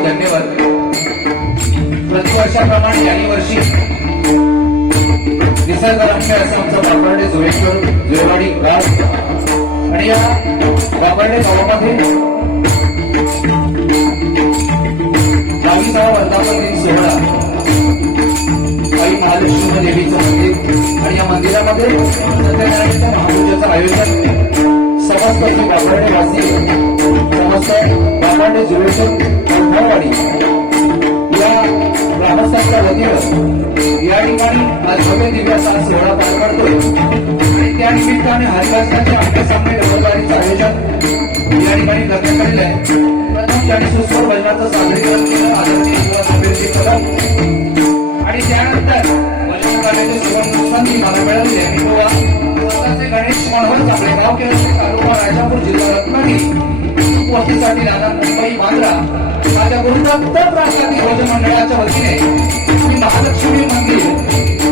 धन्यवाद. प्रतिवर्षाप्रमाणे याही वर्षी निसर्गरम्य असं आमचं बाबर्डे जोगेश्वर जोयवाडी गाव आणि या बाबर्डे गावामध्ये 22वा वर्धापन दिन सोहळा आई महालक्ष्मी देवीचं मंदिर आणि या मंदिरामध्ये सत्यनारायणाच्या महापूजेचं आयोजन समस्त बाबर्डे वासी समस्त बाबर्डे जोगेश्वर जोयवाडी या ग्रामस्थांच्या वतीनं या ठिकाणी आज भव्य दिव्य असा सोहळा पार पडतोय आणि त्या निमित्ताने हरिवासनाच्या आमटेसामने रमणदारीचं आयोजन या ठिकाणी करण्यात आलेलं आहे. प्रथम त्यांनी सुस्वर भजनाचं सादरीकरण केलं आदरणीय युवा कबीरजी कदम आणि त्यानंतर भजन गाण्याचे सुवर्णसंधी मला मिळाले आणि स्वतःचे गणेश मनोहर आपले गाव केलं तालुका राजापूर जिल्हा रत्नागिरी उपस्थितीसाठी राहणार मुंबई बांद्रा माझ्या गुरुदत्त प्रासादी भोजन मंडळाच्या वतीने महालक्ष्मी मंदिर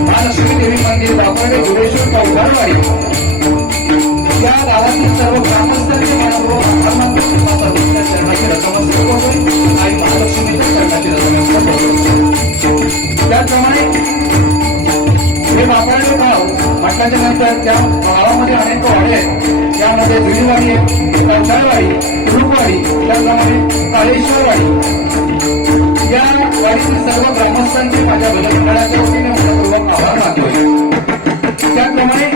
महालक्ष्मी देवी मंदिर बाबर्डे जोगेश्वर चौघारवाडी या गावातील सर्व ग्रामस्थांचे मनपूर्वक आभार मानतो. चरणाची नतमस्तक होतोय आणि महालक्ष्मीच्या चरणाची नतमस्तक होतोय. त्याचप्रमाणे हे बाबर्डे गाव म्हटल्याच्या नंतर त्या गावामध्ये अनेक वाडे आहेत. त्यामध्ये जुनीवाडी कंधारवाडी कुरुकवाडी त्याचप्रमाणे काळेश्वरवाडी या वाडीतील सर्व ग्रामस्थांचे माझ्या भजनमंडळाच्या वतीने मनपूर्वक आभार मानतोय. त्याचप्रमाणे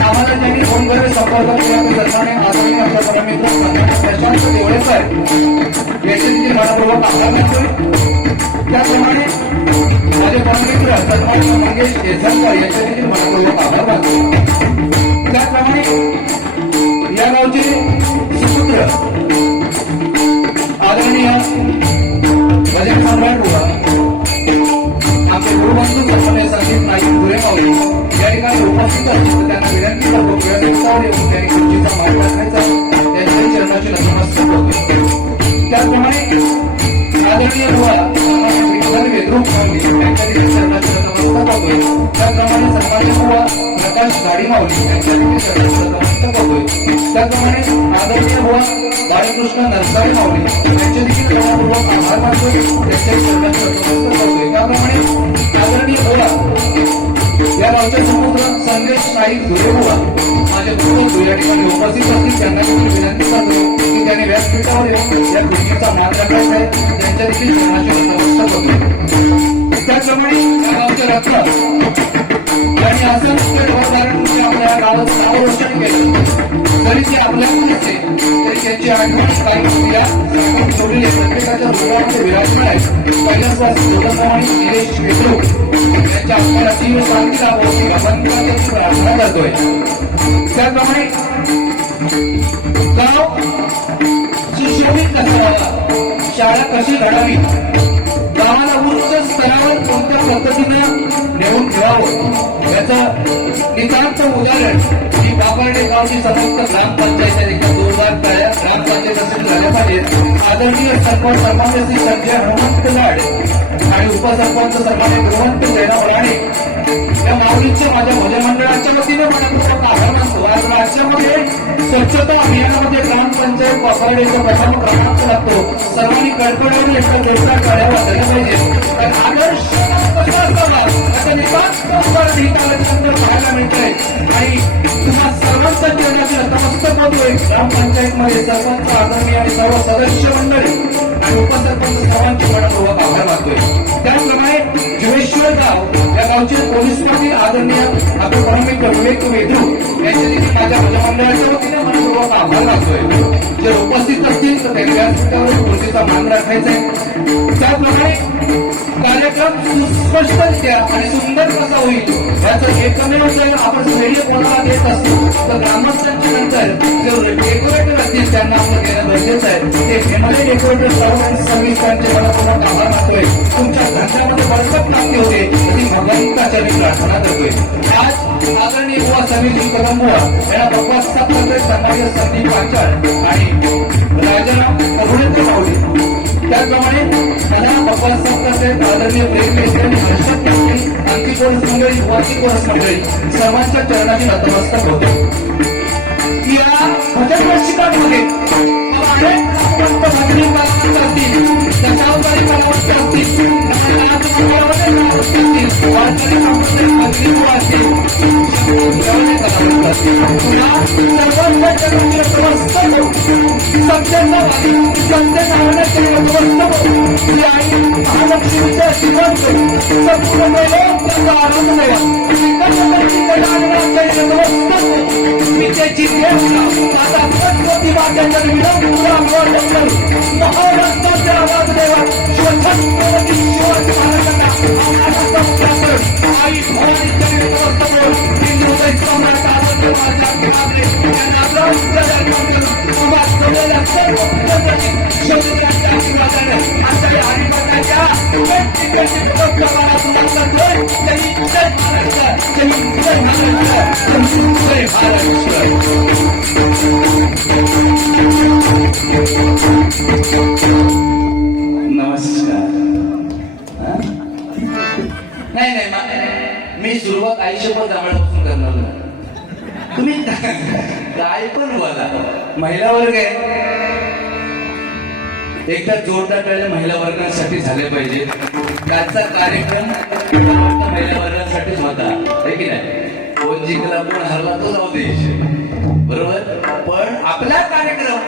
आम्हाला त्यांनी फोन करून संपर्क केला दर्शनाने आदरणीय आमच्या परममित्र प्रशांत देवळे साहेब याचे देखील मनपूर्वक आभार मानतोय. त्याचप्रमाणे माझे परममित्र सन्माननीय मंगेश केसरकर याचे देखील मनपूर्वक आभार मानतोय. त्याचप्रमाणे या गावचे सुपुत्र आदरणीय भजन सम्राट बुवा आपले गुरुबंधू सन्माननीय संदीप नाईक गुरेगावले या ठिकाणी उपस्थित असतील त्यांना विनंती करतो वेळेनुसार येऊन त्यांनी खुर्चीचा मान राखायचा त्यांच्याही चरणाची नतमस्तक होते. त्याचप्रमाणे आदरणीय बुवा सुंदर वेद्रूप माऊली यांच्या देखील चरणाची नतमस्तक होतोय. त्याप्रमाणे सन्मान्य बुवा प्रकाश गाडी माऊली यांच्या देखील चरणाची नतमस्तक होतोय. त्याप्रमाणे आदरणीय बुवा बाळकृष्ण नरसाळे माऊली यांचे देखील प्रेमपूर्वक आभार मानतोय. त्यांच्या चरणाची नतमस्तक होतोय. त्याप्रमाणे आदरणीय बुवा या गावचे सुपुत्र संदेश साई धुरे बुवा माझे गुरु या ठिकाणी उपस्थित असतील. त्यांना देखील विनंती करतो की त्यांनी व्यासपीठावर येऊन या कृतीचा मान राखायचा आहे. त्यांच्या देखील चरणाची नतमस्तक होते. त्याचप्रमाणे या गावचे रत्न यांनी असंख्य ढोरधारण आपल्या गावाचं नाव रोशन केलं. जरी ते आपल्या मुलीचे तरी त्यांची आठवण काही मुलीला सांगून ठेवलेली आहे. प्रत्येकाच्या हृदयामध्ये विराजमान आहे. पहिल्याच जोडप्रमाणे निलेश वेद्रूप यांच्या आत्म्याची शांती लाभो भगवंताची प्रार्थना करतोय. त्याप्रमाणे गाव सुशोभित कसं व्हावं, शाळा कशी घडावी, गावाला उच्च स्तरावर कोणत्या पद्धतीनं नेऊन ठेवावं याचं नितांत उदाहरण ही बाबर्डे गावची समस्त ग्रामपंचायत एका जोरदार ग्रामपंचायत असेल झाल्या पाहिजे. आदरणीय सरपंच सन्मान्य श्री संजय हनुमंत लाड आणि उपसरपंच सन्मान्य गुणवंत जयराम राणे या माऊलींच्या माझ्या भजन मंडळाच्या वतीने मनपूर्वक आभार मानतो. आज राज्यामध्ये स्वच्छता अभियानामध्ये ग्रामपंचायत बाबर्डेचा प्रथम क्रमांक लागतो. सर्वांनी कळकळीने एकदा देशा काढावा झाला पाहिजे. तर आदर्श कसा असावा याचा नितांत उदाहरण ही कालानंतर पाहायला मिळतंय. आणि तुम्हा सर्वांच्या चरणाची नतमस्तक होतोय. ग्रामपंचायतमध्ये सरपंच आदरणीय आणि सर्व सदस्य मंडळी आणि उपसरपंच सर्वांचे मनपूर्वक आभार मानतोय. त्याचप्रमाणे जुवेश्वर गाव या गावचे पोलीस पाटील आदरणीय आपले परमेश्वर विवेक वेद्रूप यांचे देखील माझ्या मंडळाच्या वतीने मनपूर्वक आभार मानतोय. जर उपस्थित असतील तर त्यांनी व्यासपीठावर खुर्चीचा मान राखायचा आहे. त्याचप्रमाणे कार्यक्रम सुस्पष्टरित्या आणि सुंदर कसा होईल याचं एकमेव जर आपण रेडिओ कोणाला देत असतो तर ग्रामस्थांच्या नंतर जे डेकोरेटर असतील त्यांना आपलं घेणं गरजेचं आहे. ते घेणारे डेकोरेटर सर्व आणि सव्वीसांचे मला पुन्हा आभार मानतोय. तुमच्या धंद्यामध्ये बळकट प्राप्ती होते अशी भगवंताच्या मी प्रार्थना करतोय. आज आदरणीय बुवा समीजी कदम बुवा यांना भगवान सत्तात्रय सन्मान्य संदीप आचार्य आणि राजाराम अभिनेते माऊली त्याचप्रमाणे मला भगवान सत्तात्रय आदरणीय प्रेममेत्री आणि हर्षद व्यक्ती आणखी कोरस मंडळी युवाची कोरस मंडळी सर्वांच्या चरणाची नतमस्तक होते. या भजन वार्षिकांमध्ये भजनी कलावंत असतील, दशावतारी कलावंत असतील, वारकरी संप्रदाय भजनी बुवा असतील, कलावंत असतील. सर्वांच्या चरणाची नतमस्तक हो. सत्याचा वादी संदेश आवडण्याचे नतमस्तक हो. श्री आई महालक्ष्मीच्या श्रीमंत संपूर्ण लोक त्याचा आनंद द्यावा. नतमस्तक हो. विद्येची देवता दादा सरस्वती मातेच्या महाराष्ट्राच्या आवाज देवा शिवछत्रपती शिवाजी महाराजांना आई भवानीच्या नतमस्तक हिंदू सम्राट आदरणीय नमस्कार. नाही मी सुरुवात आयुष्यभर दामडापासून करणार नाही. तुम्ही काय पण बोला. महिला वर्ग आहे एकदा जोरदार टाळ्या महिला वर्गांसाठी झाले पाहिजे. त्याचा कार्यक्रम महिला वर्गांसाठीच होता आहे की नाही. कोण जिंकला कोण हरला तो जाऊ दे बरोबर. पण आपला कार्यक्रम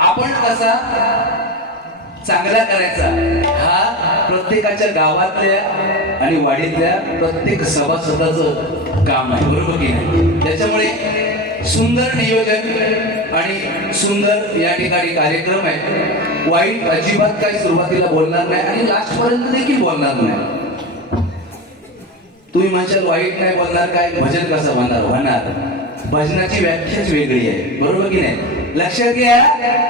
आपण कसा चांगला करायचा हा प्रत्येकाच्या गावातल्या आणि वाडीतल्या प्रत्येक सभासदाचं काम आहे बरोबर की नाही. त्याच्यामुळे सुंदर नियोजन आणि सुंदर या ठिकाणी कार्यक्रम आहे. वाईट अजिबात काही सुरुवातीला बोलणार नाही आणि लास्ट पर्यंत देखील बोलणार नाही. तुम्ही म्हणशाल वाईट नाही बोलणार काय भजन कसं होणार. भजनाची व्याख्याच वेगळी आहे बरोबर की नाही. लक्षात घ्या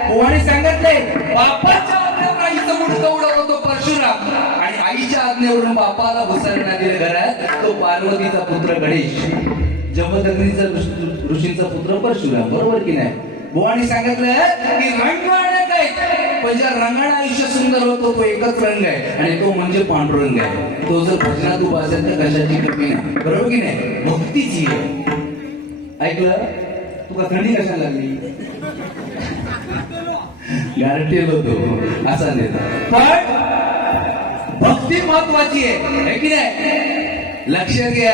पोवाडी सांगितलंय बापाच्या आज्ञेवर आईचं मुंडकं उडत होतो परशुराम आणि आईच्या आज्ञेवरून बापाला घुसळण्यात दिलं घरात तो पार्वतीचा पुत्र गणेश जमदग्नीचा ऋषीचा पुत्र परशुराम बरोबर की नाही. पोवाडी सांगितलं की रंगवाड्यात पण ज्या रंगाने आयुष्य सुंदर होतो तो एकच रंग आहे आणि तो म्हणजे पांडुरंग आहे. तो जर भजनात उभा असेल तर कशाची कमी नाही, बरोबर की नाही? भक्तीची आहे. ऐकलं तुका थंडी कशाला लागली? गॅरंटी होतो असा नेता. पण भक्ती महत्वाची आहे की नाही? लक्षात घ्या,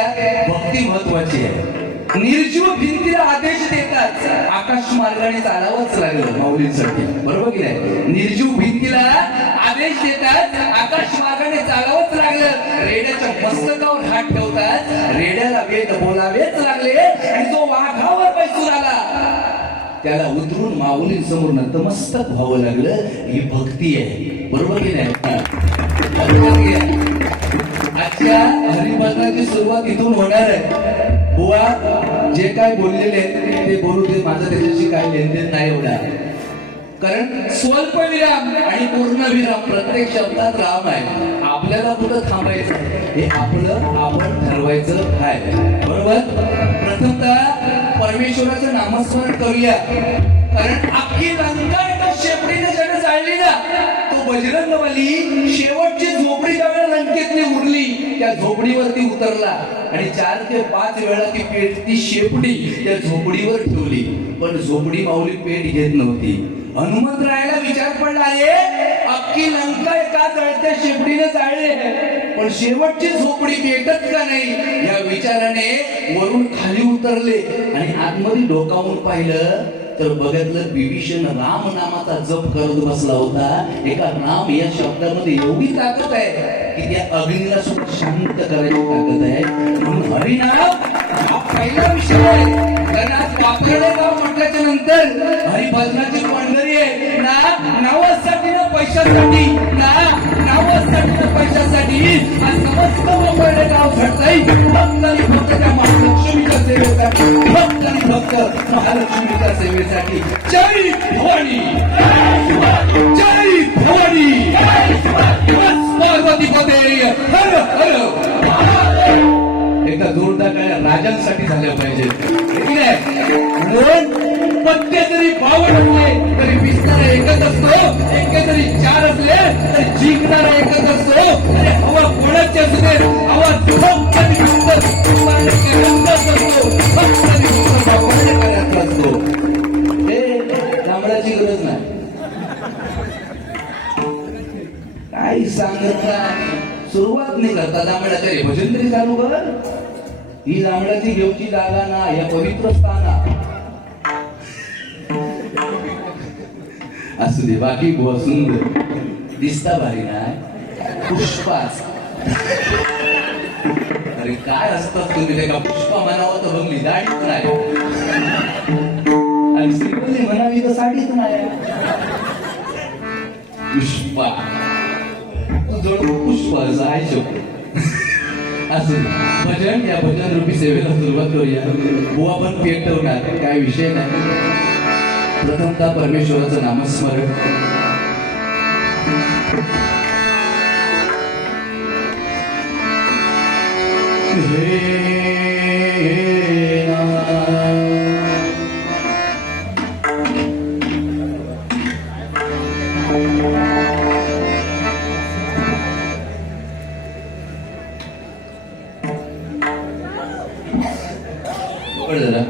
भक्ती महत्वाची आहे. निर्जीव भिंतीला आदेश देतात आकाश मार्गाने चालावंच लागलं माऊलींसाठी, बरोबर की नाही? निर्जीव भिंतीला आदेश देतात आकाश मार्गाने चालावंच लागलं. रेड्याच्या मस्तकावर हात ठेवतात, रेड्याला वेद बोलावेच लागले आणि जो वाघावर बैसून आला त्याला उतरून माऊलींसमोर नतमस्तक व्हावं लागलं. ही भक्ती आहे, बरोबर की नाही? आजच्या हरिभजनाची सुरुवात इथून होणार आहे. बुवा जे काय बोललेले ते बोलू दे, माझं त्याच्याशी काय लेनदेन नाही होणार. कारण स्वल्प विराम आणि पूर्ण विराम प्रत्येक शब्दात राम आहे. आपल्याला कुठं थांबायचं हे आपलं आपण ठरवायचं आहे, बरोबर? प्रथमतः परमेश्वराचं नामस्मरण करूया. कारण अख्खी लंका एका शेपटीने ज्याने जाळली ना, तो बजरंगबली शेवटची झोपडी ज्यावेळेला लंकेतली उरली त्या झोपडीवरती उतरला आणि 4 ते 5 वेळा ती पेट, ती शेपटी त्या झोपडीवर ठेवली. पण झोपडी माऊली पेट घेत नव्हती. हनुमंतरायाला विचार पडला, अरे अख्खी लंका एका जळत्या शेपटीने जाळली पण शेवटची झोपडी पेटत का नाही? या विचाराने वरून खाली उतरले आणि आतमध्ये डोकावून पाहिलं तर बघितलं विभीषण राम नामाचा जप करत बसला होता. एका राम या शब्दामध्ये एवढी ताकद आहे की त्या अग्नीला सुद्धा शांत करायची ताकद आहे. म्हणून हरिनाम हा पहिला विषय आहे. कारण आज वाकडे गाव म्हटल्याच्या नंतर हरिभजनाची पंढरी आहे ना. नावासाठी ना पैशासाठी, ना नावासाठी ना पैशासाठी आज समस्त वाकडे गाव घडतंय फक्त आणि फक्त त्या महालक्ष्मीच्या सेवेसाठी, फक्त आणि फक्त महालक्ष्मीच्या सेवेसाठी. जय भवानी, जय भवानी, पार्वती पदे हर हर. एकदा जोरदार काय राजांसाठी झाल्या पाहिजे. पत्ते जरी 52 असले तरी विस्तार एकच असतो, एके जरी 4 असले तरी जिंकणारा एकच असतो. आणि हवा कोणाची असू दे, हवा फक्त आणि फक्त असतो. हे जांभळाची गरज नाही, काही सांगत नाही. सुरुवात नाही करता जांभळाच्या रे भजन तरी चालू कर. ही जांभळाची घेऊची जागा ना, या पवित्र स्थाना असू दे. बाकी गोवा सुंदर दिसता भारी नाही पुष्पाच. अरे काय असतात तुम्ही ते का पुष्पा म्हणावं तर बघली दाढीच नाही आणि श्रीवल्ली म्हणावी तर साडीच नाही. पुष्पा जवळ पुष्पा आहे शब्द असू भजन. या भजन रूपी सेवेला सुरुवात करूया. बुवा पण पेटवणार, काय विषय नाही. प्रथमतः परमेश्वराचं नामस्मरण. जरा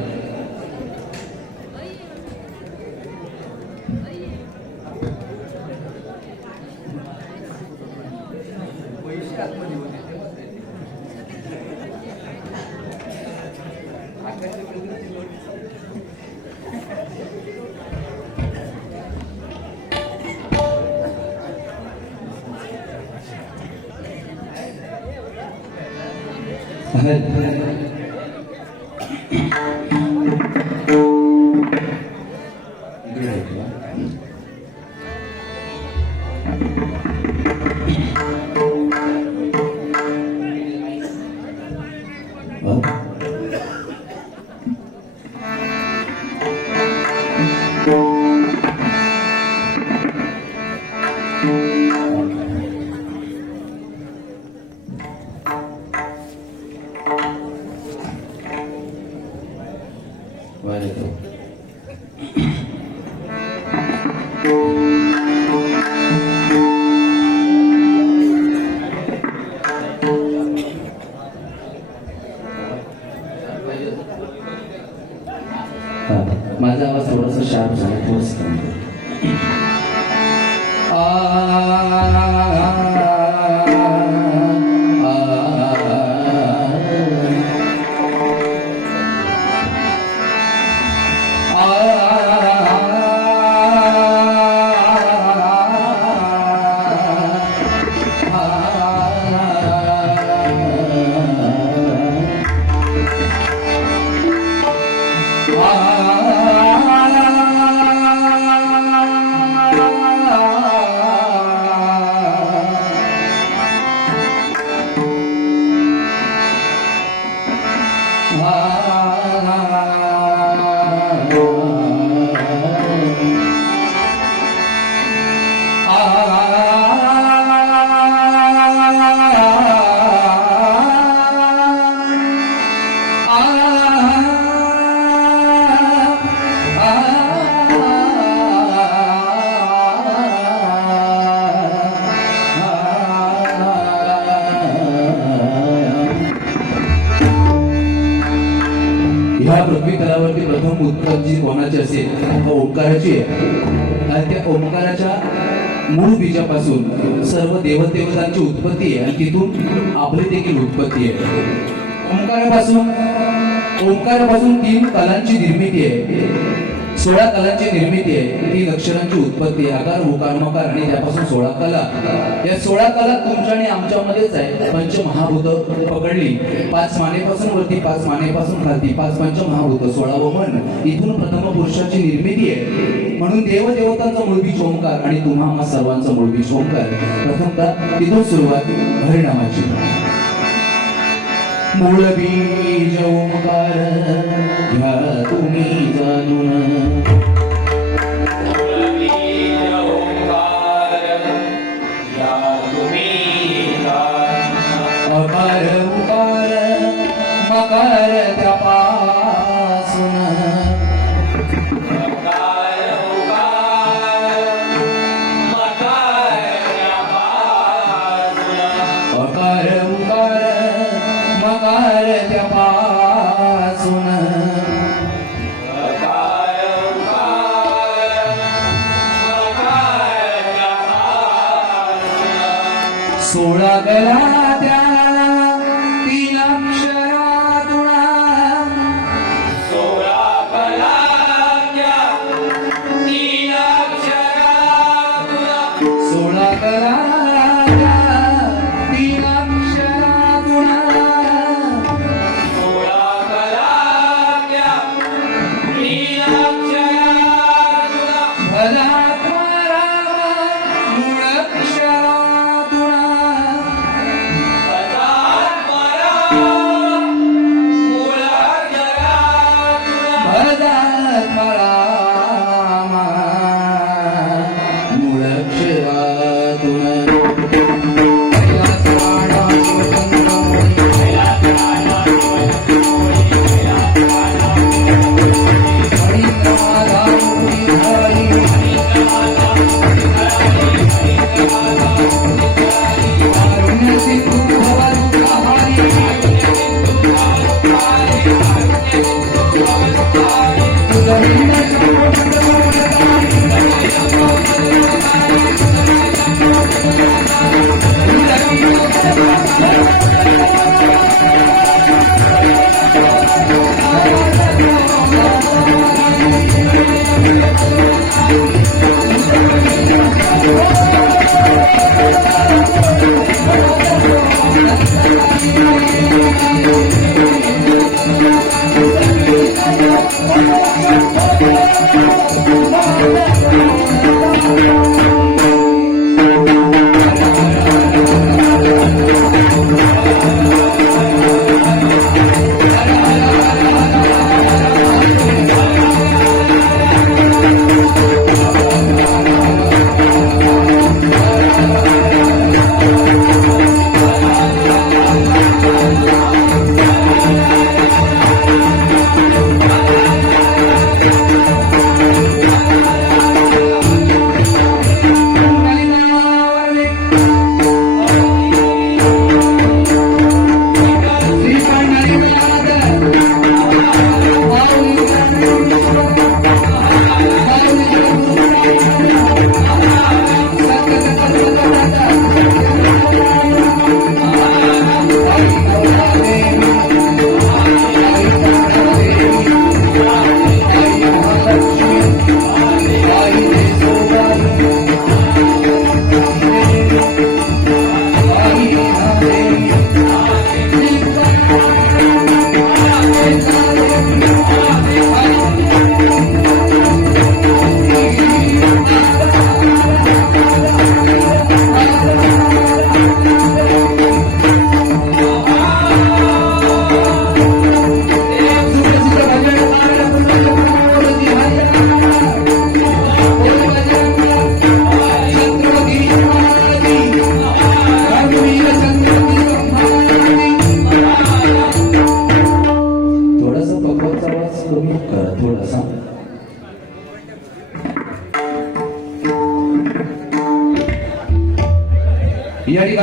Vale, थोडंसं शार्प झालं थोडंसं कमी कर. ह्या पृथ्वी तलावरती प्रथम उत्पत्ती कोणाची असेल तर ओंकाराची आहे. आणि त्या ओंकाराच्या मूळ बीजापासून सर्व देवदेवतांची उत्पत्ती आहे आणि तिथून आपली देखील उत्पत्ती आहे. ओंकारापासून 3 कलांची निर्मिती आहे, 16 कलांची निर्मिती आहे. 3 अक्षरांची उत्पत्ती आहे, आकार उकार मकार आणि त्यापासून 16 कला. या 16 कला तुमच्या आणि आमच्यामध्येच आहे. पंचमहाभूत पकडली, 5 मानेपासून वरती, 5 मानेपासून खालती, 5 पंचमहाभूत, 16 मन. इथून प्रथम पुरुषाची निर्मिती आहे. म्हणून देवदेवतांचा मूळ बीज ओंकार आणि तुम्हा सर्वांचा मूळ बीज ओंकार. प्रथमतः तिथून सुरुवात हरिनामाची. मूळ बीज ओंकार घ्या तुम्ही जाणून, अकार उकार मकार त्यापासून, अकार उकार मकार त्यापासून, 16 कला त्या 3 अक्षरातून, 16 कला त्या 3 अक्षरातून, 16 कला त्या 3 अक्षरातून, 16 कला त्या 3 अक्षरातून, भलात मारावा मूळाक्षरातून, पदात मरावा मूळाक्षरातून, भलात मारावा मूळाक्षरातून.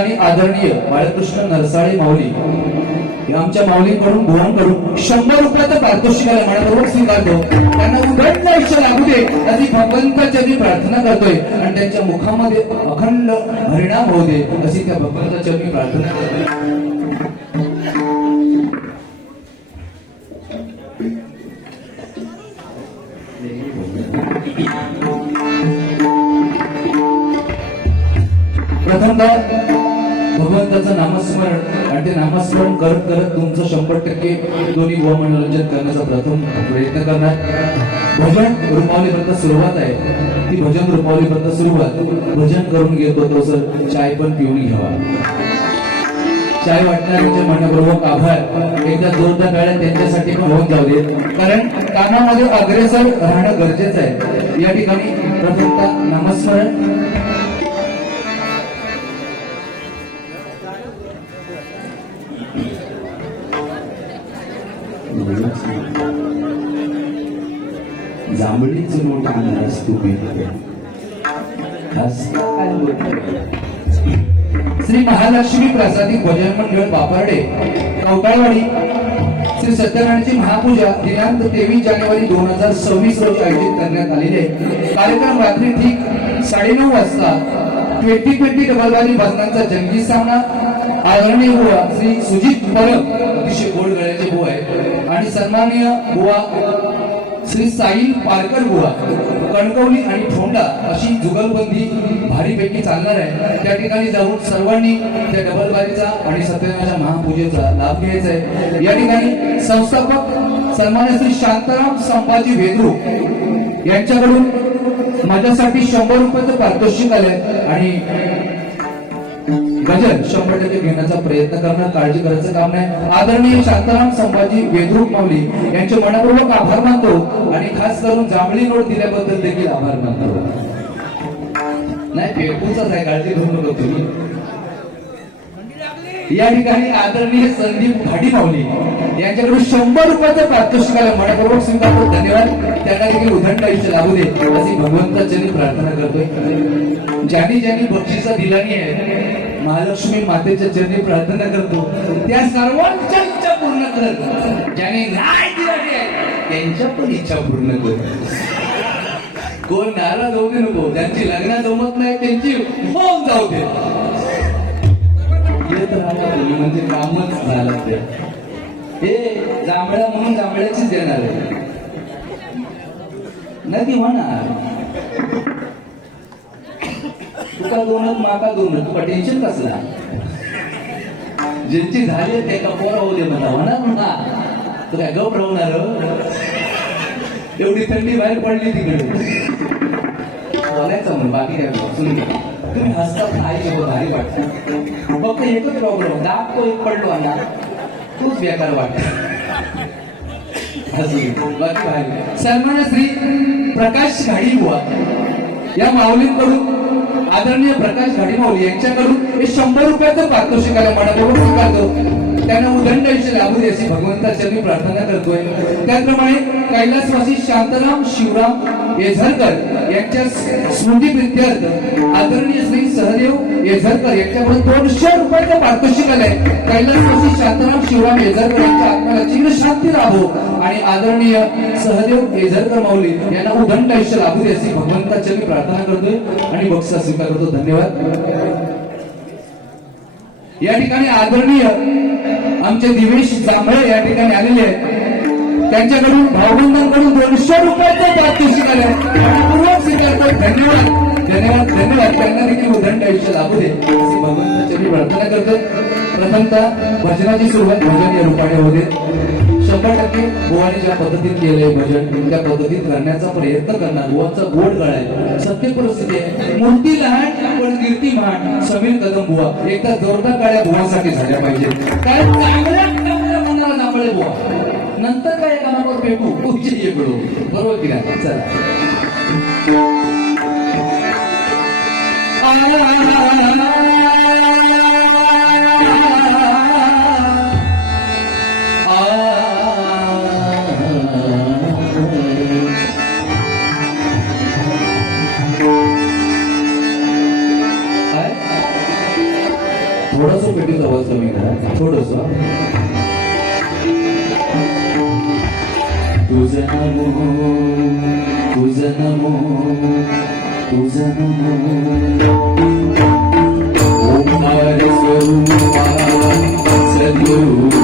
ठिकाणी आदरणीय बाळकृष्ण नरसाळे माऊली या आमच्या माऊलींकडून भुवनकडून 100 रुपयाचं पारितोषिक मनापूर्वक स्वीकारतो. त्यांना उदंड आयुष्य लागू दे अशी भगवंताचरणी प्रार्थना करतोय आणि त्यांच्या मुखामध्ये अखंड हरिणाम होऊ दे अशी त्या भगवंताचरणी प्रार्थना करतोय. प्रथमतः भगवंताचं नामस्मरण आणि ते नामस्मरण करत करत तुमचं 100% दोन्ही व मनोरंजन करण्याचा प्रथम प्रयत्न करणार. भजन रूपावलीपर्यंत सुरुवात आहे. ती भजन रूपावलीपर्यंत सुरुवात भजन करून घेतो तो सर चाय पण पिऊन घ्यावा. चाय वाटणाऱ्यांचे मनपूर्वक आभार. एकदा जोरदार टाळ्या त्यांच्यासाठी पण होऊन जाऊ दे कारण कानामध्ये अग्रेसर राहणं गरजेचं आहे. या ठिकाणी प्रथमतः नामस्मरण जांभळीच नोट आणलास तुम्ही श्री महालक्ष्मी प्रासादिक भजन मंडळ बापार्डे कवटाळवाडी श्री सत्यनारायणची महापूजा दिनांक 23 जानेवारी 2026 रोजी आयोजित करण्यात आलेले कार्यक्रम रात्री ठीक 9:30 वाजता 2020 डबलबाजी भजनांचा जंगी सामना. आदरणीय बुवा श्री सुजित परब अतिशय गोड गळ्याचे बुवा आहे आणि सन्माननीय बुवा श्री साईल पारकर बुवा कणकवली आणि ठोंडा अशी जुगलबंदी भारीपैकी चालणार आहे. त्या ठिकाणी जाऊन सर्वांनी त्या डबलबाजीचा आणि सत्यनारायणाच्या महापूजेचा लाभ घ्यायचा आहे. या ठिकाणी संस्थापक सन्मान्य श्री शांताराम संभाजी वेद्रू यांच्याकडून माझ्यासाठी 100 रुपयाचं पारितोषिक आले आणि भजन 100% घेण्याचा प्रयत्न करणार. काळजी करायचं काम नाही. आदरणीय शांताराम संभाजी वेद्रू माऊली यांचे मनपूर्वक आभार मानतो आणि खास करून जांभळी नोट दिल्याबद्दल देखील आभार मानतो. नाही फेकूचाच आहे, काळजी करू नको तुम्ही. या ठिकाणी आदरणीय संदीप घाडी माऊली यांच्याकडून 100 रुपयाचं पारितोषिक आलं. मनपूर्वक स्वीकारतो. धन्यवाद. त्यांना देखील उदंड आयुष्य लागू दे अशी भगवंताची प्रार्थना करतोय. ज्यांनी ज्यांनी बक्षिसा दिलानी आहे महालक्ष्मी मातेच्या चरणी प्रार्थना करतो त्या सर्वांच्या इच्छा पूर्ण कर. ज्याने नाही दिलानी आहे त्यांच्या पण इच्छा पूर्ण कर. कोण नाराज होऊ दे नको. ज्यांची लग्न जमत नाही त्यांची होऊन जाऊ दे. येत राहता तुम्ही म्हणजे कामच झालं ते. हे जांभळ्या म्हणून जांभळ्याचीच देणार आहे नाही म्हणा. तुका दोनच माका दोनच तुका टेन्शन कसला. ज्यांची झाली ते का पोरा होऊ दे म्हणा म्हणा म्हणा. तू काय गप राहणार. एवढी थंडी बाहेर पडली तिकडे बोलायचं म्हणून बाकी काय बसून तुम्ही हसतात नाही भारी वाटत. फक्त एकच प्रॉब्लेम दाब तो एक पडलो ना तूच बेकार वाटत. बाकी भारी. सन्मान्य श्री प्रकाश घाडी बुवा या माऊलींकडून आदरणीय प्रकाश घाडी माऊली यांच्याकडून हे 100 रुपयाचं पारितोषिक आलं. मनापूर्वक स्वीकारतो. त्यांना उदंड आयुष्य लाभू दे अशी भगवंताची मी प्रार्थना करतोय. त्याचप्रमाणे कैलासवासी शांताराम शिवराम येझरकर यांच्या स्मृती प्रित्यर्थ आदरणीय श्री सहदेव येझरकर यांच्याकडून 200 रुपयाचं पारितोषिक आलंय. कैलासवासी शांताराम शिवराम येझरकर यांच्या आत्म्याला चिर शांती लाभो आणि आदरणीय सहदेव येझरकर माऊली यांना उदंड आयुष्य लाभू दे अशी भगवंताची मी प्रार्थना करतोय आणि बक्षीस स्वीकार करतो. धन्यवाद. या ठिकाणी आदरणीय आमचे दिवेश जांभळे या ठिकाणी आलेले आहेत. त्यांच्याकडून भावबंधांकडून 200 रुपयाचं पारितोषिक आलं. पूर्वक स्वीकारतो. धन्यवाद धन्यवाद धन्यवाद. त्यांना देखील उदंड आयुष्य लाभू दे अशी भगवंताची मी प्रार्थना करतो. प्रथमतः भजनाची सुरुवात भजन या रूपाने होते. 100% बुवाने ज्या पद्धतीत केले भजन त्या पद्धतीत करण्याचा प्रयत्न करणार. बुवाचा गोड गळा आहे. सत्य परिस्थिती आहे. मूर्ती लहान पण कीर्ती महान. समीर कदम बुवा एकदा जोरदार गाड्या बुवासाठी झाल्या पाहिजे. कारण चांगल्या मनाला नापळे बुवा नंतर काय कामावर पेटू पुढची येकडू बरोबर की नाही. चला थोडस तुझं नमो ओंकार स्वरूपा सद्गुरु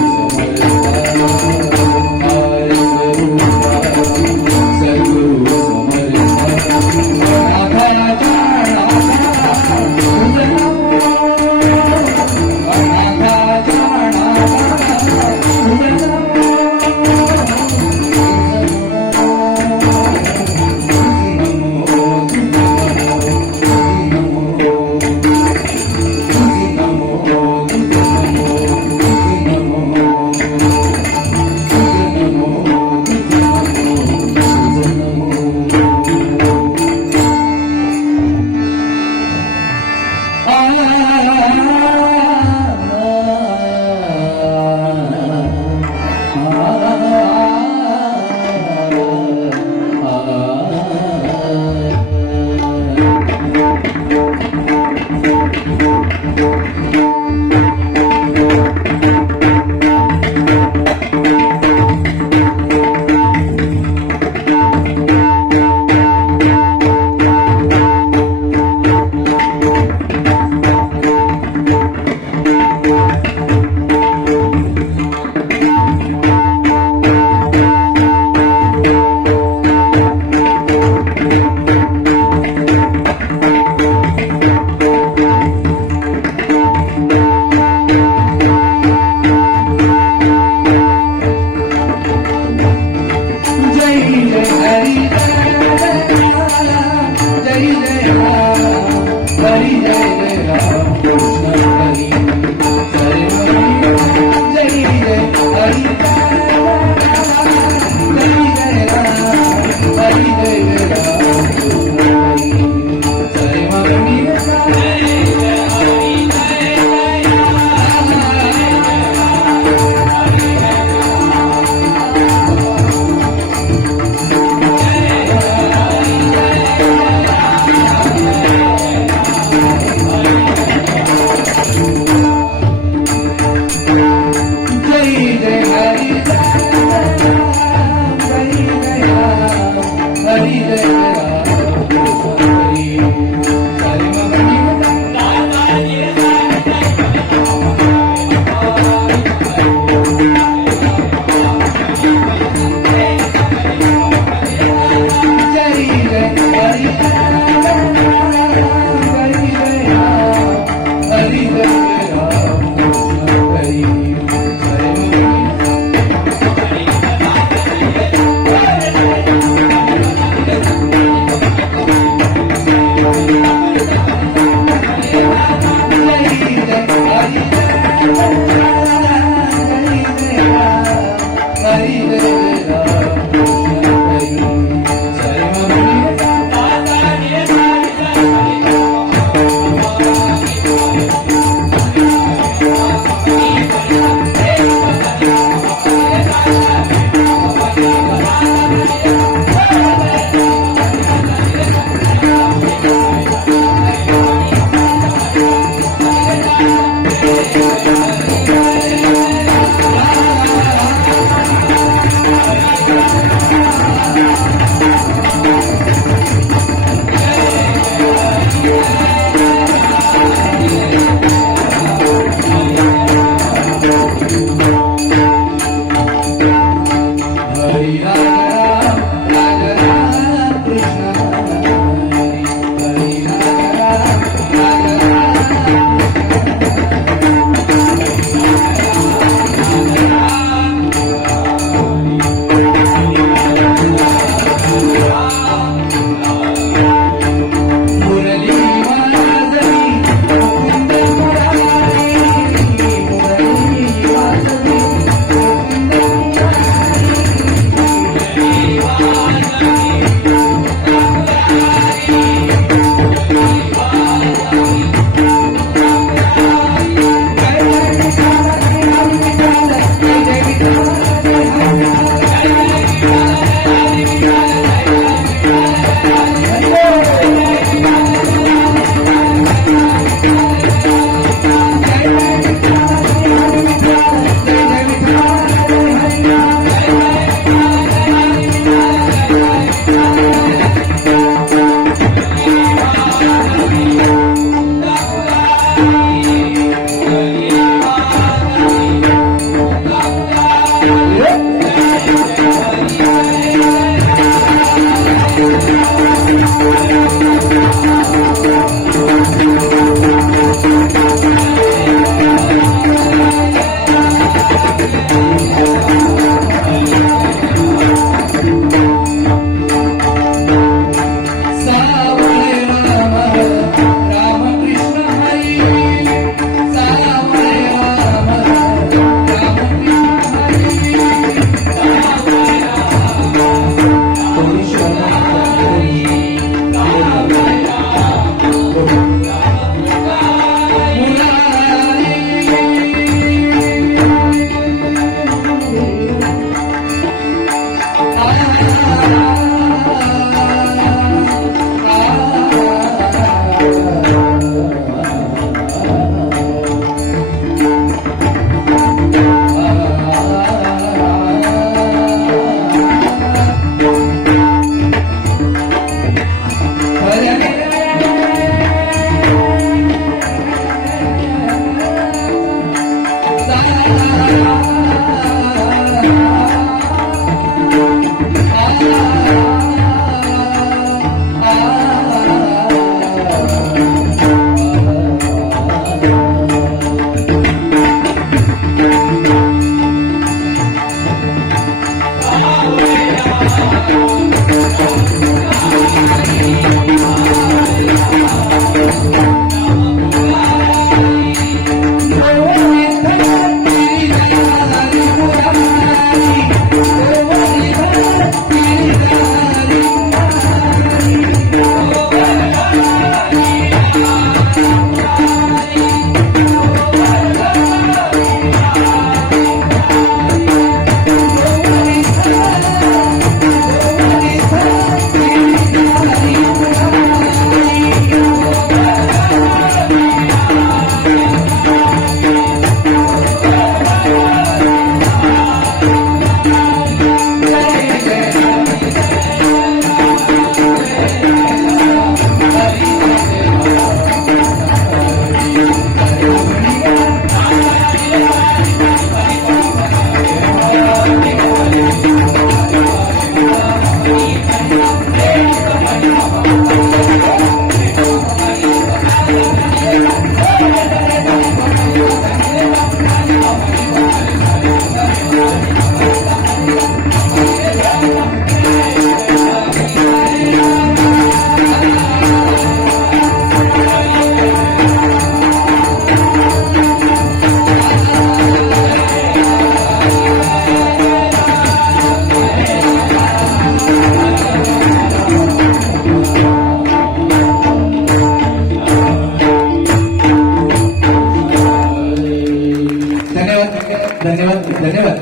धन्यवाद.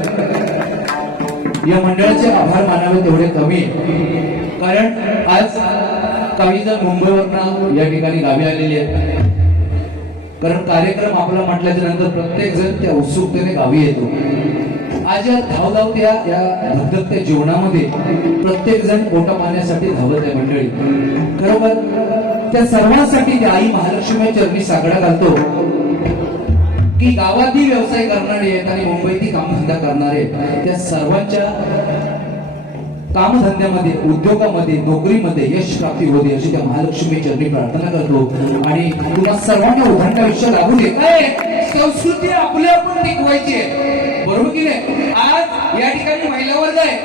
या मंडळाचे आभार मानावे तेवढे कमी आहे. कारण आज काही जण मुंबईवरनं या ठिकाणी गावी आलेले आहेत. कारण कार्यक्रम आपला म्हटल्याच्या नंतर प्रत्येक जण त्या उत्सुकतेने गावी येतो. आज या धावधावत्या या धगधगत्या जीवनामध्ये प्रत्येक जण पोटा पाण्यासाठी धावत आहे मंडळी. खरोबर त्या सर्वांसाठी त्या आई महालक्ष्मी चरणी साकडा घालतो की गावातही व्यवसाय करणारे आहेत आणि मुंबईतही कामधंदा करणारे त्या सर्वांच्या कामधंद्यामध्ये, उद्योगामध्ये, नोकरीमध्ये यश प्राप्ती होते अशी त्या महालक्ष्मी चरणी प्रार्थना करतो. आणि तुला सर्वांना उदाहरण आयुष्य लागू दे. काय संस्कृती आपल्या आपण टिकवायची आहे, बरोबर की नाही. आज या ठिकाणी महिला वर्ग आहे.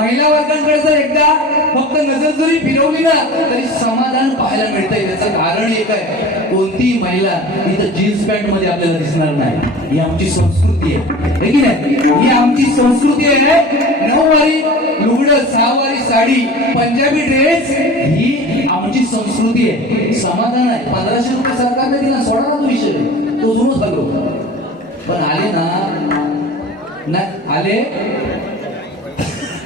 महिला वर्गांकडे जर एकदा फक्त नजर जरी फिरवली ना तरी समाधान पाहायला मिळतंय. त्याचं कारण एक आहे, कोणतीही महिला इथं जीन्स पॅन्ट मध्ये आपल्याला दिसणार नाही. ही आमची संस्कृती आहे की नाही. ही आमची संस्कृती आहे. 9 वारी लुगडं, 6 वारी साडी, पंजाबी ड्रेस ही आमची संस्कृती आहे. समाधान आहे. 1500 रुपये सरकारने दिला, सोडा ना तो विषय, तो जुनं झालो. पण आले ना नाही आले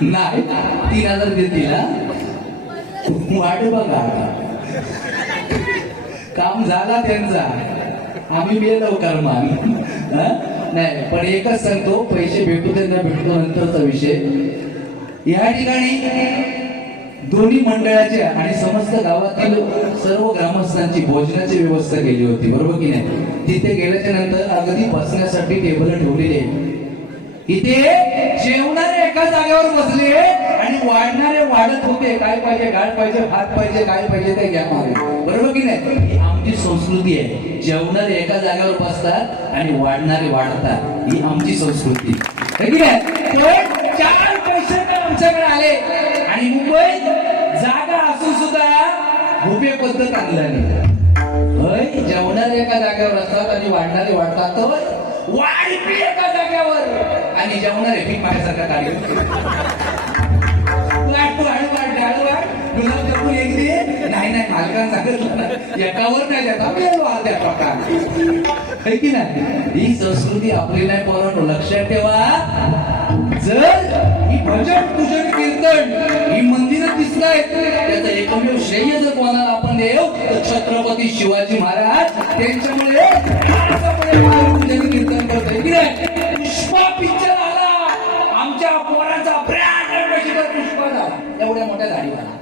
नाही 3000 देतील. वाट बघा, काम झाला त्यांचा, आम्ही मेलो कर्मान. नाही पण एकच सांगतो, पैसे भेटू त्यांना भेटतो नंतरचा विषय. या ठिकाणी दोन्ही मंडळाच्या आणि समस्त गावातील सर्व ग्रामस्थांची भोजनाची व्यवस्था केली होती, बरोबर की नाही. तिथे गेल्याच्या नंतर अगदी बसण्यासाठी टेबल ठेवलेले. इथे जेवणारे एका जागेवर बसले आणि वाढणारे वाढत होते. काय पाहिजे, डाळ पाहिजे, भात पाहिजे, काय पाहिजे ते घ्या मागे, बरोबर की नाही. ही आमची संस्कृती आहे. जेवणारे एका जागेवर बसतात आणि वाढणारे वाढतात. ही आमची संस्कृती आहे की नाही. 4 पैसे आमच्याकडे आले आणि मुंबईत जागा असून सुद्धा भोपे पद्धत आणली. जेवणारे एका जागेवर असतात आणि वाढणारे वाढतात. वाढपी एका जागेवर आणि जेवणारे पीक माझ्यासारखा कार्यक्रम. गुलाबजामुन एक दे. नाही मालकानं सांगितलं ना, एकावर नाही देता अर्ध्या प्रकार की नाही. ही संस्कृती आपली नाही पोरांनो, लक्षात ठेवा. जर ही भजन पूजन कीर्तन ही मंदिरं दिसतायत, त्याचं एकमेव श्रेय जर कोणाला आपण देऊ तर छत्रपती शिवाजी महाराज. त्यांच्यामुळे पूजन कीर्तन करतोय की नाही. पुष्पा पिक्चर आला, आमच्या पोराचा ब्रँड अँबॅसिडर पुष्पा झाला. एवढ्या मोठ्या गाडीवाला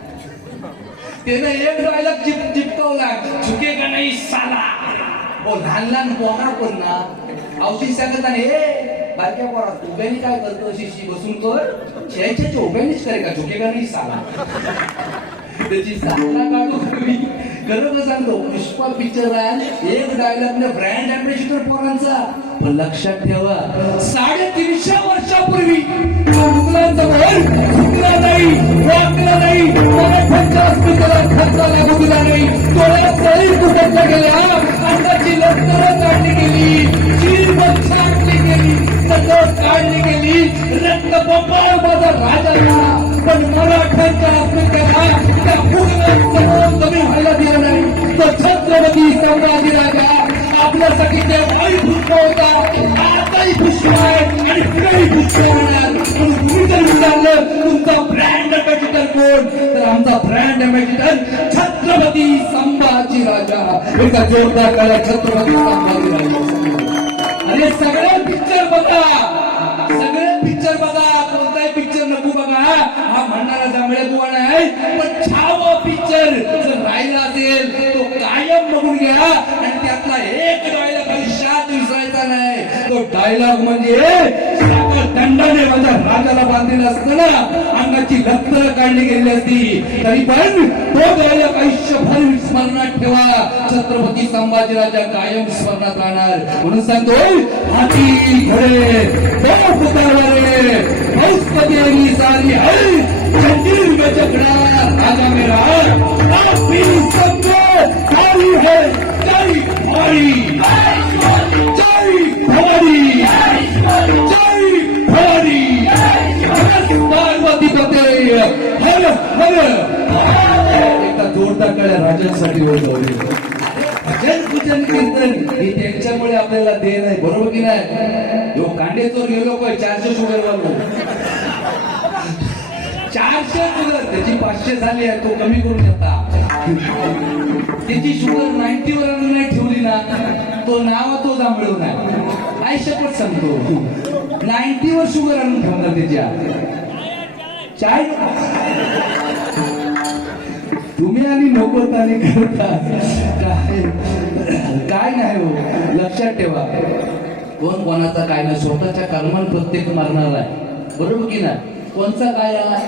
त्यानं एक डायलॉग चिपकवला, झुकेगा नाही साला. लहान लहान पोरा पण ना औषध सांगत आणि हे बारक्या पोरा उभ्यानी काय करतो, अशी बसून कर शेच्या उभ्यानीच करे का, झुकेगा नाही साला. त्याची साला काढू खरं सांगतो. पुष्पा पिक्चर आहे, एक डायलॉग ब्रँड अँबॅसिडर पोरांचा. पण लक्षात ठेवा, 350 वर्षापूर्वी मुलांचा वर चुकला नाही, वाकला नाही, मराठ्यांच्या अस्मितेला खर्चा लागू दिला नाही. डोळ्यात सळी कुठल्या गेल्या, अंगाची लष्करं काढली गेली, जीवन छाटली गेली, सगळं काढली गेली, रक्तबंबाळ माझा राजा झाला. पण मराठ्यांच्या अस्मितेला त्या पूर्ण कमी व्हायला दिला नाही. तो छत्रपती संभाजी राजा आपल्यासाठी ते पुष्प होता, आताही पुष्प आहे आणि पुढेही पुष्प होणार. म्हणून तुम्ही जर विचारलं तुमचा ब्रँड अँबॅसिडर कोण, तर आमचा ब्रँड अँबॅसिडर छत्रपती संभाजी राजा. एका जोरदार काळात छत्रपती संभाजी राजा. अरे सगळे पिक्चर बघा, सगळे पिक्चर बघा, कोणताही पिक्चर नको बघा. हा म्हणणारा जांभळे बुवा नाही, पण छावा पिक्चर जर राहिला असेल तो कायम बघून घ्या. आणि त्यातला एक डायलॉग आयुष्यात विसरायचा नाही. तो डायलॉग म्हणजे दंडाने माझ्या राजाला बांधलेला असताना अंगाची लक्तर काढली गेली असती तरी पण तो डायलॉग आयुष्यभर स्मरणात ठेवा. छत्रपती संभाजी राजा कायम स्मरणात राहणार. म्हणून सांगतो, हाती घोडे दो पुकारणारे औषधी सारी है जंजीर में जकड़ा राजा मेरा. आप भी समझो सारी है जय हमारी, जय हमारी, जय हमारी. पार्वती पते हर हर. एकदा जोरदार कळ्या राजांसाठी भजन पूजन भजन कीर्तन हे त्यांच्यामुळे आपल्याला देण आहे, बरोबर की नाही? यो कांडेचोर गेलो काय 400 शुगर वालो, 400 शुगर, त्याची 500 झाली आहे, तो कमी करू शकता. त्याची शुगर 90 वर आणून नाही ठेवली ना, तो नाव तो जांभळू नाही. आई शपथ सांगतो 90 वर शुगर आणून ठेवणार त्याच्या. चाय तुम्ही आणि नको आणि करता काय नाही हो. लक्षात ठेवा, कोण कोणाचा काय नाही, स्वतःच्या कर्मान प्रत्येक मारणार आहे, बरोबर की नाही? कोणचा काय आला,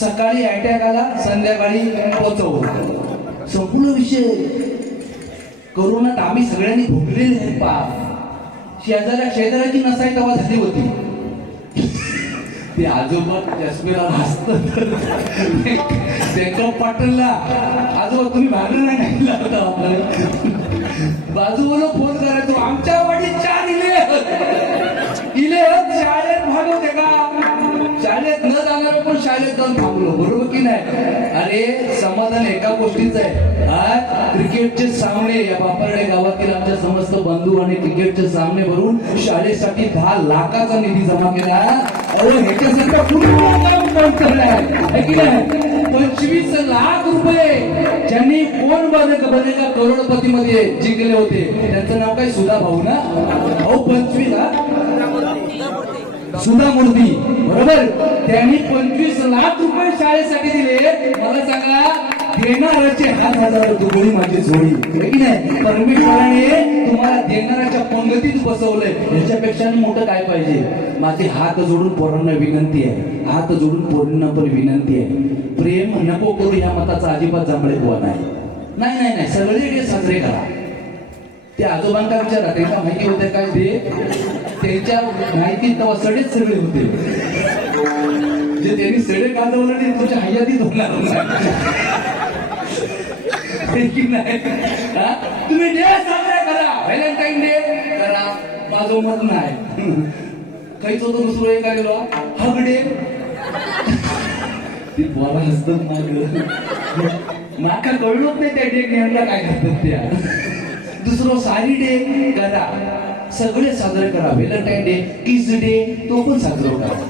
सकाळी अटॅक आला, संध्याकाळी पोचवलं, संपूर्ण विषय. करोनात आम्ही सगळ्यांनी भोगलेले आहे. शेजाऱ्याची नसाई तेव्हा झाली होती. ते आजोबा चष्मेला हसत त्यांच्या पाटलला, आजोबा तुम्ही भांडण नाही घातला होता आपल्याला. बाजूला फोन करायचो, आमच्या वाडी 4 इले शाळेत भागवते का? शाळेत न जाणार पण शाळेत जाऊन थांबलो, बरोबर की नाही? अरे समाधान एका गोष्टीच आहे, आज क्रिकेटचे सामने या बापरडे गावातील आमच्या समस्त बंधू आणि क्रिकेटचे सामने भरून शाळेसाठी 10 लाखाचा निधी जमा केला. अरे ह्याच्यासारखा कुणी काम करणार, 25 लाख रुपये ज्यांनी कोण बनेगा करोडपती मध्ये जिंकले होते, त्यांचं नाव काय? सुधा भाऊ ना? भाऊ 25 सुधा मूर्ती, बरोबर? त्यांनी 25 लाख रुपये शाळेसाठी दिले. मला सांगा, देणाऱ्याचे 5,000 रुपये माझी जोडी आहे की नाही? परमेश्वराने तुम्हाला देणाऱ्याच्या पंगतीत बसवलंय, याच्यापेक्षा मोठं काय पाहिजे? माझे हात जोडून पोरांना विनंती आहे, हात जोडून पोरींना पण विनंती आहे, प्रेम नको करू या मताचा अजिबात जांभळे बुवा नाही. नाही नाही नाही, सगळे डे साजरे करा. ते आजोबांका विचारा, त्यांना माहिती होते काय ते? त्यांच्या माहिती तेव्हा सडेच सगळे होते, जे त्यांनी सडे गाजवलं नाही तुमच्या हयातीत होणार नाही. तुम्ही डे साजरा करा, व्हॅलेंटाईन डे करा, माझं मत नाही. काहीच होतं दुसरं एक आलेलो हग डे, ती बोला हसत नाका कळलोच नाही त्या डे नेमका काय करतात त्या. दुसरं सारी डे करा, सगळे साजरे करा. व्हॅलेंटाईन डे, किस डे, तो पण साजरा करा.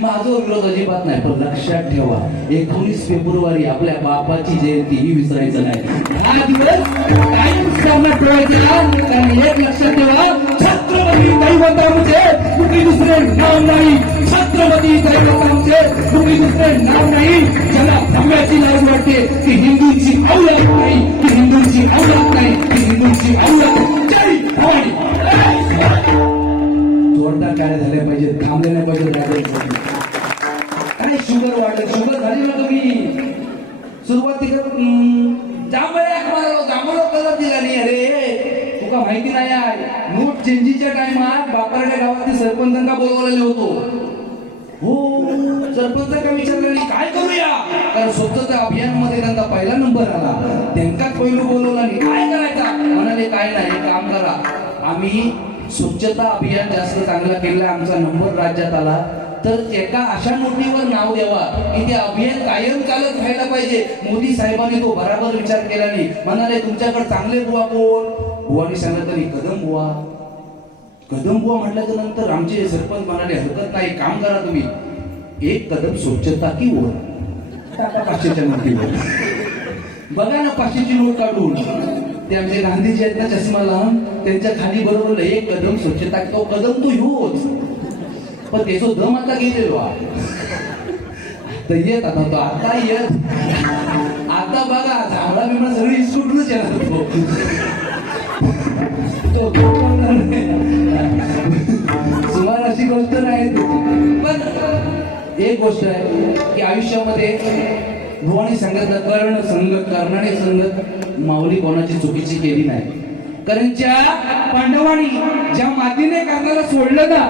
माझा विरोध अजिबात नाही, पण लक्षात ठेवा 19 फेब्रुवारी आपल्या बापाची जयंती ही विसरायचं नाही. हा दिवस कायम स्मरणात ठेवायचा. कारण एक लक्षात ठेवा, छत्रपती दैवतांचे कुठे दुसरे नाव नाही. छत्रपती दैवतांचे कुठे दुसरे नाव नाही. ज्याला धम्याची लाज वाटते की हिंदूंची औलाद नाही, की हिंदूंची औलाद नाही, की हिंदूंची औलाद. जय भवानी. जोरदार काय झाले पाहिजे, थांबले नाही पाहिजे. काय शुगर वाढत, शुगर झाली ना कमी. सुरुवातीला जांभळा कलर दिला नाही. अरे तुका माहिती नाही आहे, नोट चेंजीच्या टायमात बापरड्या गावातील सरपंचांना बोलवलेले होतो. हो, सरपंचांना विचारलं काय करूया, कारण स्वच्छता अभियान मध्ये त्यांचा पहिला नंबर आला. त्यांकाच पहिलं बोलवलं नाही. काय करायचा? म्हणाले काय नाही, काम करा, आम्ही स्वच्छता अभियान जास्त चांगला केला, आमचा नंबर राज्यात आला, तर एका अशा नोटीवर नाव द्यावा की ते अभियान कायम चालत राहायला पाहिजे. मोदी साहेबांनी तो बराबर विचार केला नाही. म्हणाले तुमच्याकडे चांगले बुवा कोण? बुवानी सांगितलं तरी कदम बुवा. कदम बुवा म्हटल्याच्या नंतर आमचे सरपंच म्हणाले हरकत नाही, काम करा तुम्ही, 1 कदम स्वच्छता की वर टाका 500च्या नोटीवर. बघा ना 500ची नोट काढून, ते आमचे गांधीजी आहेत ना चष्मा लावून, त्यांच्या खाली बरोबर 1 कदम स्वच्छता. तो कदम तो ह्योच, पण त्याचो दम आता गेलेलो तर येत आता तो आता येत. आता बघा झाडा बिमडा सगळी इन्स्टिट्यूटच येणार सुमार अशी गोष्ट नाही. पण एक गोष्ट आहे की आयुष्यामध्ये भुवानी सांगितलं, कर्ण संगत करणारे संगत माऊली कोणाची चुकीची केली नाही. कारण ज्या पांडवांनी ज्या मातीने कर्णाला सोडलं ना,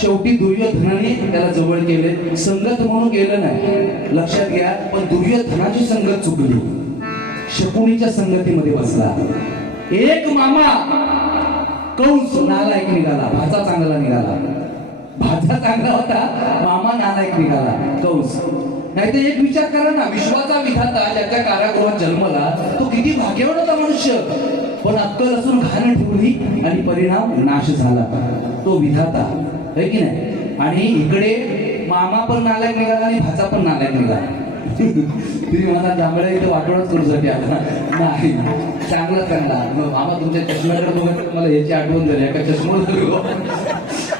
शेवटी दुर्योधनाने त्याला जवळ केले, संगत म्हणून गेलं नाही. लक्षात घ्या, पण दुर्योधनाची संगत चुकली, शकुनीच्या संगतीमध्ये बसला. एक मामा कंस नालायक निघाला, भाचा चांगला निघाला. भाचा चांगला होता, मामा नालायक निघाला कंस. नाही तर एक विचार करा ना, विश्वाचा विधाता ज्याच्या कारागृहात जन्मला तो किती भाग्यवान होता मनुष्य. पण अक्कल असून घाण ठेवली आणि परिणाम नाश झाला. तो विधाता है की नाही. आणि इकडे मामा पण नालायक निघाला आणि भाचा पण नालायक निघाला. तुम्ही मला त्यामुळे इथे वाटोळच करू शकते आता नाही. चांगलं चांगला मामा तुमच्या चष्म्याकडे बघत मला याची आठवण झाली. एका चष्मा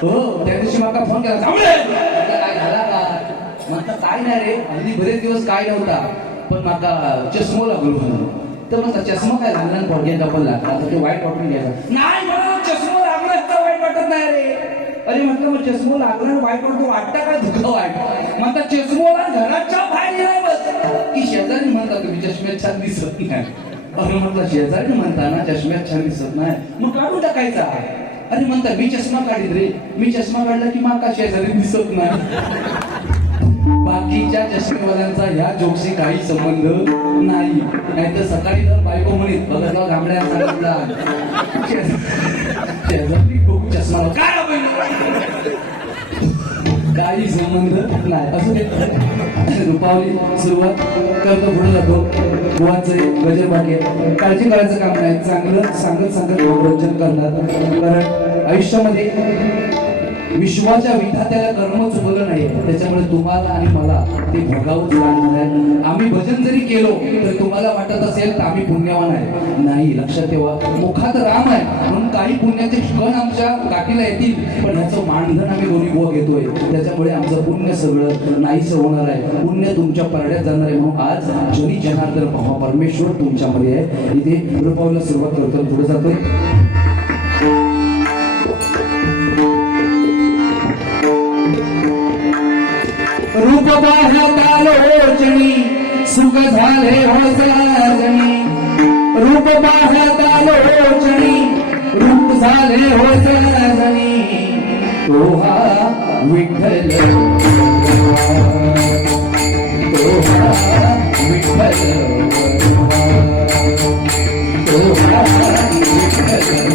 हो त्या दिवशी मला फोन केला, काय झाला का म्हणता. काय नाही रे, अगदी बरेच दिवस काय नव्हता पण माका चष्मो लागलो म्हणून. तर म्हणता चष्मा काय लागला पडगे डबल लागला ते वाईट वाटून घ्यायला. नाही मला चष्मा लागला तर वाईट वाटत नाही रे. अरे म्हटलं मग चष्मो लागला वाईट वाटतो, वाटतं काय दुःख वाईट म्हणता. चष्मोला घराच्या बाहेर गेलाय बस की शेजारी म्हणता तुम्ही चष्म्यात छान दिसत नाही. अरे म्हटलं शेजारी म्हणता ना चष्म्यात छान दिसत नाही मग काढून टाकायचा. अरे म्हणता मी चष्मा काढीत रे, मी चष्मा काढला की माका शेजारी दिसत नाही. बाकीच्या चष्मेवाल्यांचा ह्या जोकशी काही संबंध नाही. नाहीतर सकाळी जर बायको म्हणीत बघत जाऊ घाबड्या सांगितला शेजारी खूप चष्मा काय काही संबंध नाही. असं रुपावली सुरुवात करतो पुढे जातो. गुवाचे गजर बाकी काळजी करायचं काम नाही. चांगलं सांगत सांगत मनोरंजन करणार. कारण आयुष्यामध्ये विश्वाच्या विधात्याला कर्म चुकलं नाही. त्याच्यामुळे तुम्हाला आणि मला ते भोगावंच लागणार आहे. आम्ही भजन जरी केलो तर तुम्हाला वाटत असेल तर आम्ही पुण्यवान आहे. नाही, लक्षात ठेवा मुखात राम आहे म्हणून काही पुण्याचे क्षण आमच्या गाठीला येतील पण ह्याचं मानधन आम्ही दोन्ही बुवा घेतोय. त्याच्यामुळे आमचं पुण्य सगळं नाहीच होणार आहे. पुण्य तुमच्या परड्यात जाणार आहे. म्हणून आज जरी जनार्दन पहा परमेश्वर तुमच्यामध्ये आहे. इथे रूपावला सुरुवात करतो पुढे जातोय. रूप पाहता लोचनी सुख झाले हो सजनी. रूप पाहता लोचनी रूप झाले हो सजनी. तो हा विठ्ठल तो हा विठ्ठल तो हा विठ्ठल.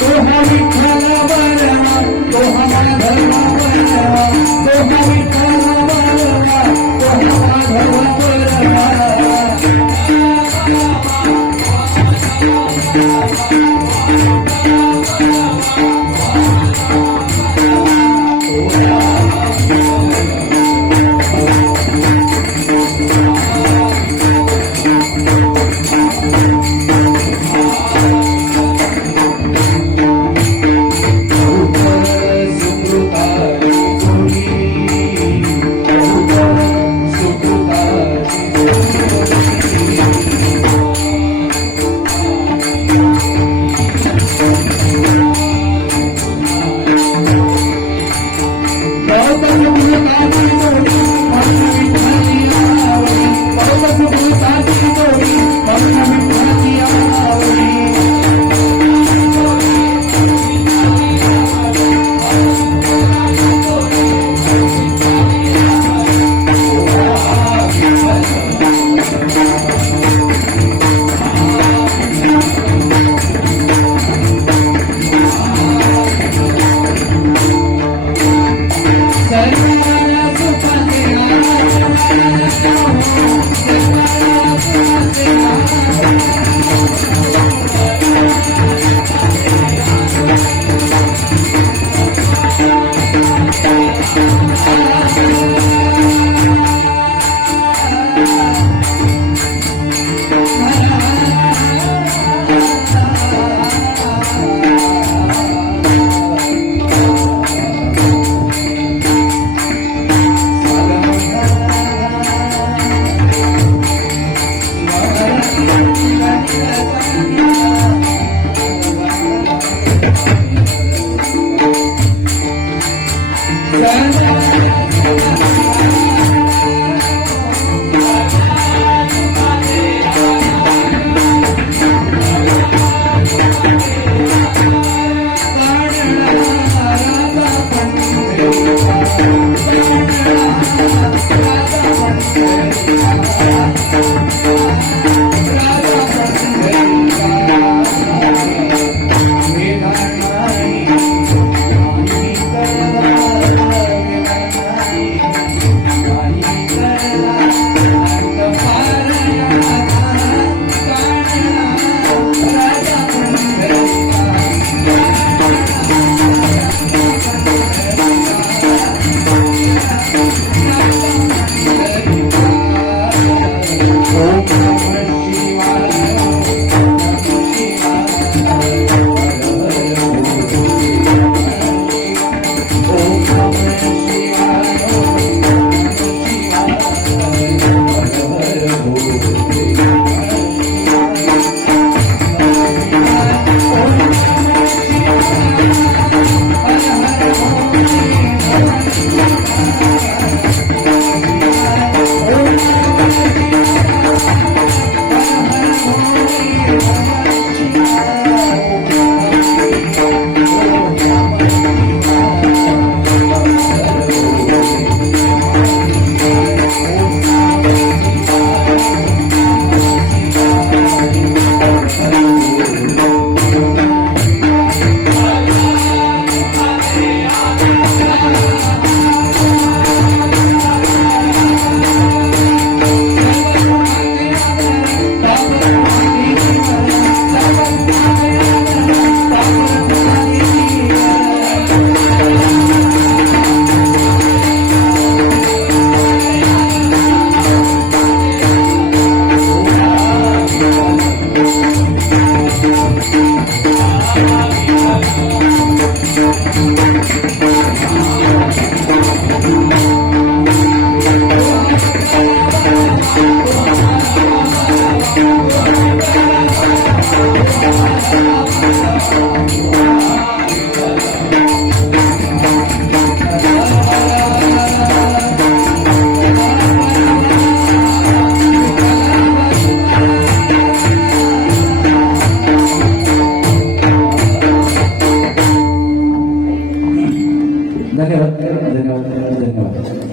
तो हा विठ्ठल बरा तो हा धर्म बरा धन्यवाद धन्यवाद धन्यवाद.